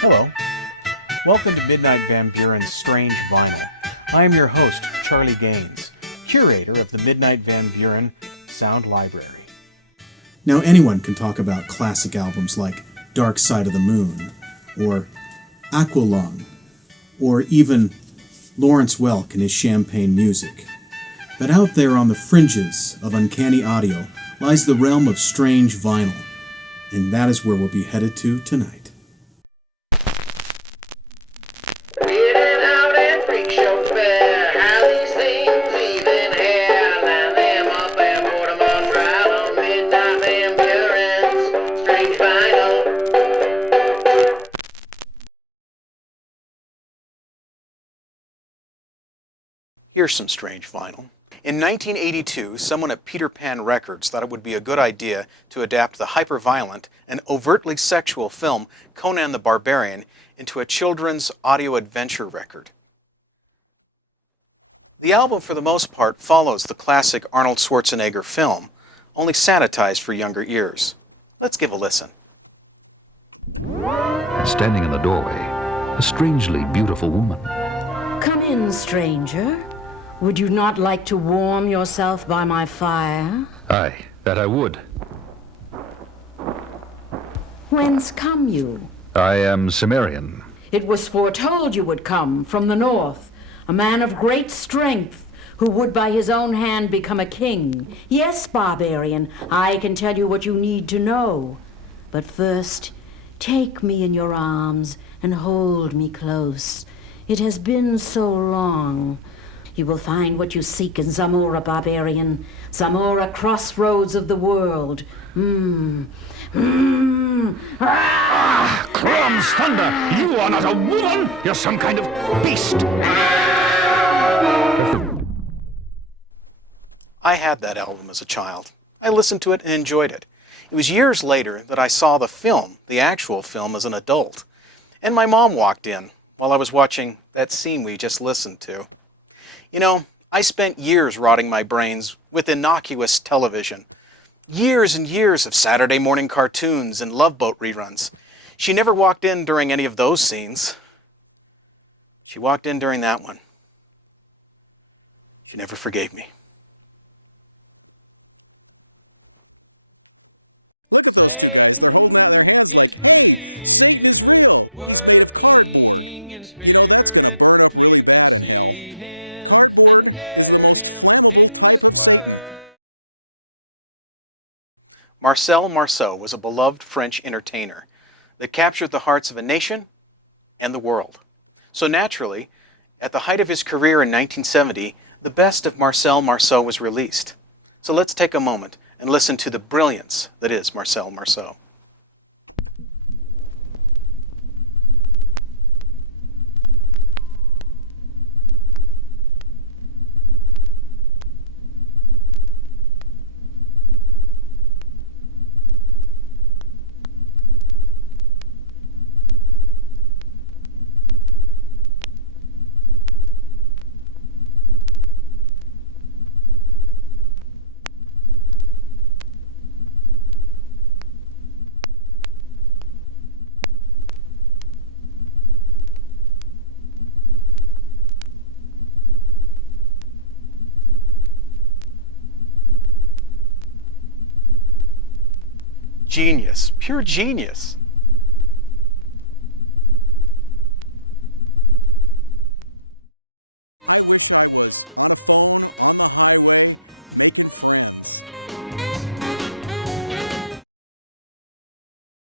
Hello. Welcome to Midnight VanBuren's Strange Vinyl. I am your host, Charlie Gaines, curator of the Midnight VanBuren Sound Library. Now anyone can talk about classic albums like Dark Side of the Moon, or Aqualung, or even Lawrence Welk and his Champagne Music. But out there on the fringes of uncanny audio lies the realm of strange vinyl, and that is where we'll be headed to tonight. Here's some strange vinyl. In 1982, someone at Peter Pan Records thought it would be a good idea to adapt the hyper-violent and overtly sexual film Conan the Barbarian into a children's audio adventure record. The album, for the most part, follows the classic Arnold Schwarzenegger film, only sanitized for younger ears. Let's give a listen. Standing in the doorway, a strangely beautiful woman. Come in, stranger. Would you not like to warm yourself by my fire? Aye, that I would. Whence come you? I am Cimmerian. It was foretold you would come from the north, a man of great strength, who would by his own hand become a king. Yes, barbarian, I can tell you what you need to know. But first, take me in your arms and hold me close. It has been so long. You will find what you seek in Zamora, barbarian. Zamora, crossroads of the world. Crumbs, thunder! You are not a woman! You're some kind of beast! I had that album as a child. I listened to it and enjoyed it. It was years later that I saw the film, the actual film, as an adult. And my mom walked in while I was watching that scene we just listened to. You know, I spent years rotting my brains with innocuous television. Years and years of Saturday morning cartoons and Love Boat reruns. She never walked in during any of those scenes. She walked in during that one. She never forgave me. Satan is real, working in spirit. You can see him and hear him in this world. Marcel Marceau was a beloved French entertainer that captured the hearts of a nation and the world. So naturally, at the height of his career in 1970, the best of Marcel Marceau was released. So let's take a moment and listen to the brilliance that is Marcel Marceau. Genius, pure genius.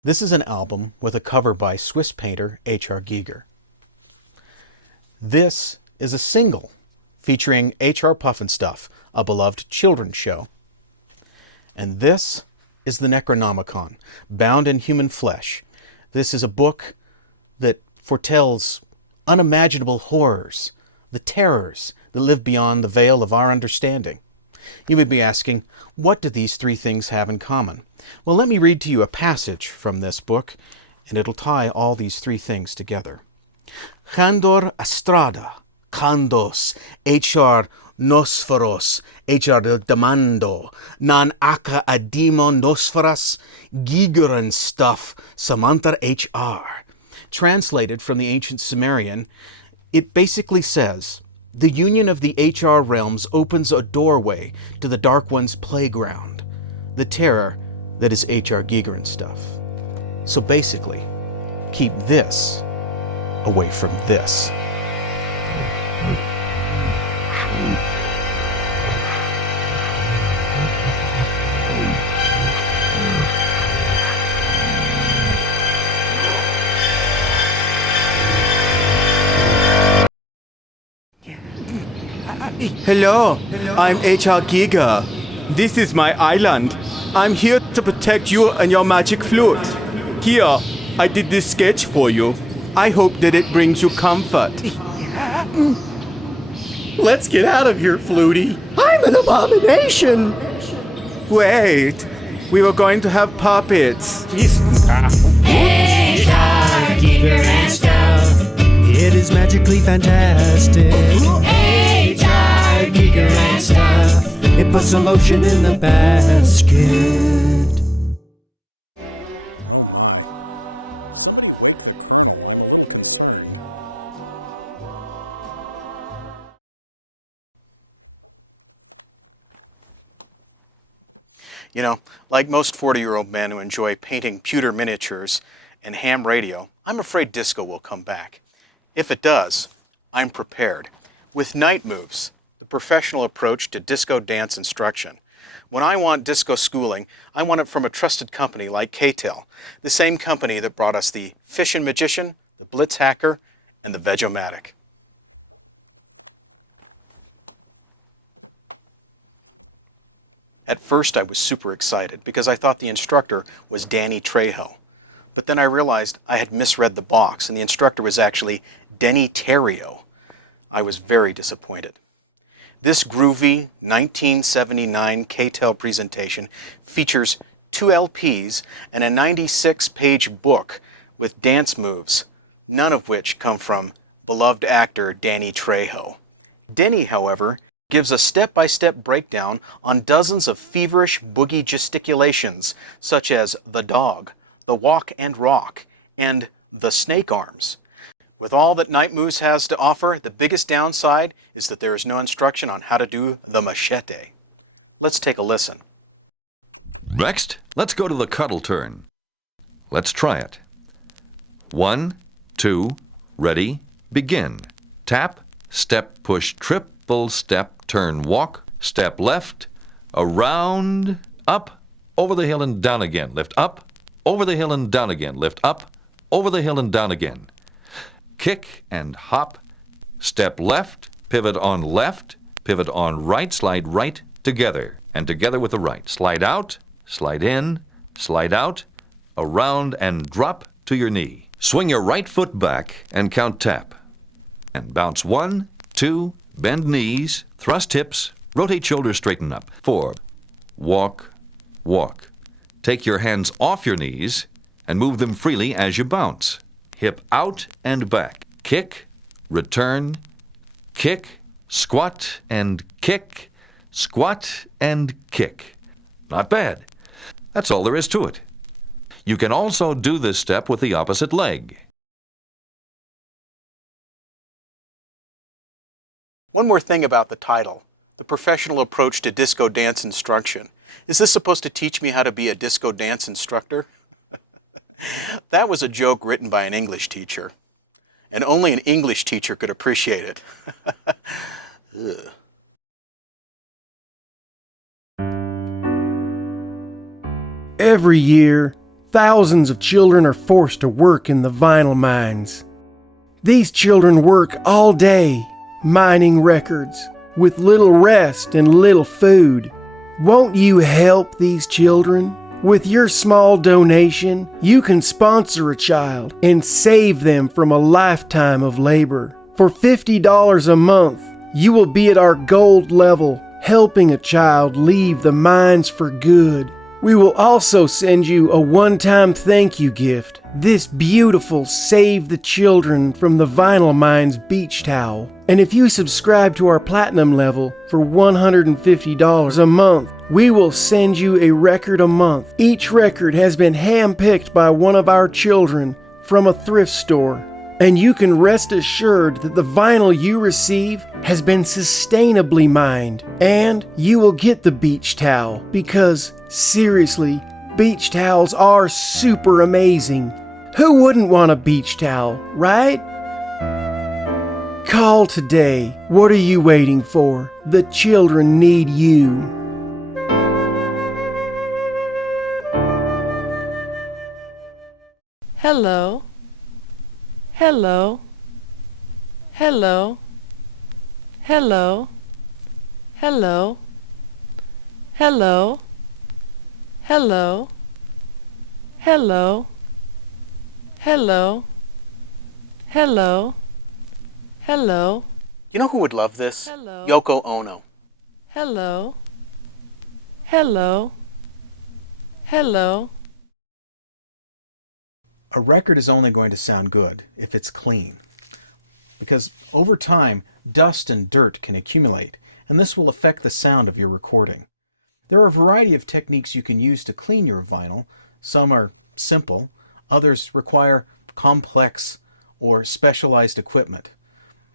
This is an album with a cover by Swiss painter H.R. Giger. This is a single featuring H.R. Pufnstuf, a beloved children's show. And this is the Necronomicon, bound in human flesh. This is a book that foretells unimaginable horrors, the terrors that live beyond the veil of our understanding. You may be asking, what do these three things have in common? Well, let me read to you a passage from this book, and it'll tie all these three things together. Candor Astrada, Candos, H.R. Nosferos, H.R. Demando, Nan Aka Ademon Nosferas, Gigeren Stuff, Samantha H.R. Translated from the ancient Sumerian, it basically says, the union of the HR realms opens a doorway to the Dark One's playground, the terror that is HR Gigerin stuff. So basically, keep this away from this. Hello, I'm HR Giga. This is my island. I'm here to protect you and your magic flute. Here, I did this sketch for you. I hope that it brings you comfort. Let's get out of here, Flutie. I'm an abomination. Wait, we were going to have puppets. It is magically fantastic. HR Gigerin stuff. It puts a lotion in the basket. You know, like most 40-year-old men who enjoy painting pewter miniatures and ham radio, I'm afraid disco will come back. If it does, I'm prepared. With Night Moves, the professional approach to disco dance instruction. When I want disco schooling, I want it from a trusted company like K-Tel, the same company that brought us the Fishin' Magician, the Blitz Hacker, and the Veg-O-Matic. At first I was super excited because I thought the instructor was Danny Trejo. But then I realized I had misread the box and the instructor was actually Denny Terrio. I was very disappointed. This groovy 1979 K-Tel presentation features 2 LPs and a 96-page book with dance moves, none of which come from beloved actor Danny Trejo. Denny, however, gives a step-by-step breakdown on dozens of feverish boogie gesticulations, such as the dog, the walk and rock, and the snake arms. With all that Night Moves has to offer, the biggest downside is that there is no instruction on how to do the machete. Let's take a listen. Next, let's go to the cuddle turn. Let's try it. 1, 2, ready, begin. Tap, step, push, triple step, turn, walk, step left, around, up, over the hill and down again. Lift up, over the hill and down again. Lift up, over the hill and down again. Kick and hop, step left, pivot on right, slide right together, and together with the right. Slide out, slide in, slide out, around and drop to your knee. Swing your right foot back and count tap. And bounce 1, 2, bend knees, thrust hips, rotate shoulders, straighten up. 4, walk, walk. Take your hands off your knees and move them freely as you bounce. Hip out and back. Kick, return, kick, squat and kick, squat and kick. Not bad. That's all there is to it. You can also do this step with the opposite leg. One more thing about the title, the professional approach to disco dance instruction. Is this supposed to teach me how to be a disco dance instructor? That was a joke written by an English teacher, and only an English teacher could appreciate it. Ugh. Every year, thousands of children are forced to work in the vinyl mines. These children work all day, mining records, with little rest and little food. Won't you help these children? With your small donation, you can sponsor a child and save them from a lifetime of labor. For $50 a month, you will be at our gold level, helping a child leave the mines for good. We will also send you a one-time thank you gift, this beautiful Save the Children from the Vinyl Mines beach towel. And if you subscribe to our platinum level for $150 a month, we will send you a record a month. Each record has been handpicked by one of our children from a thrift store. And you can rest assured that the vinyl you receive has been sustainably mined. And you will get the beach towel because, seriously, beach towels are super amazing. Who wouldn't want a beach towel, right? Call today. What are you waiting for? The children need you. Hello. Hello. Hello. Hello. Hello. Hello. Hello. Hello. Hello. Hello. Hello. You know who would love this? Hello. Yoko Ono. Hello. Hello. Hello. A record is only going to sound good if it's clean. Because over time, dust and dirt can accumulate, and this will affect the sound of your recording. There are a variety of techniques you can use to clean your vinyl. Some are simple, others require complex or specialized equipment.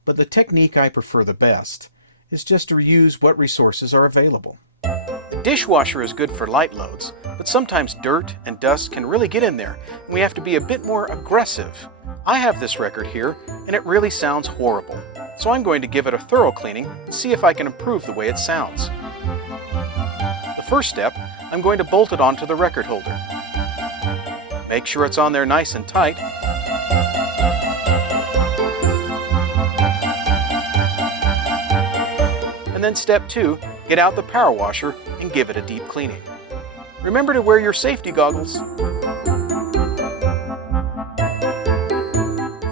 But the technique I prefer the best is just to use what resources are available. The dishwasher is good for light loads, but sometimes dirt and dust can really get in there, and we have to be a bit more aggressive. I have this record here, and it really sounds horrible. So I'm going to give it a thorough cleaning and see if I can improve the way it sounds. The first step, I'm going to bolt it onto the record holder. Make sure it's on there nice and tight. And then step 2, get out the power washer and give it a deep cleaning. Remember to wear your safety goggles.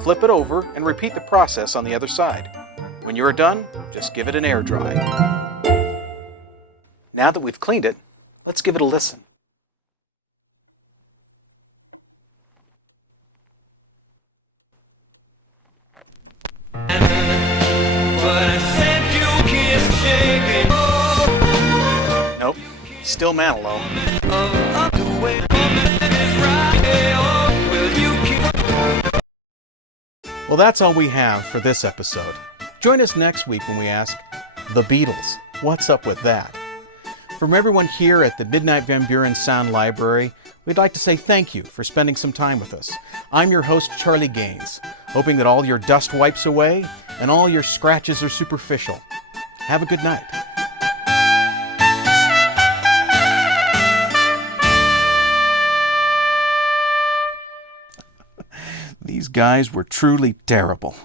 Flip it over and repeat the process on the other side. When you are done, just give it an air dry. Now that we've cleaned it, let's give it a listen. Nope, still Manilow. Well, that's all we have for this episode. Join us next week when we ask, The Beatles, what's up with that? From everyone here at the Midnight VanBuren Sound Library, we'd like to say thank you for spending some time with us. I'm your host, Charlie Gaines, hoping that all your dust wipes away and all your scratches are superficial. Have a good night. These guys were truly terrible.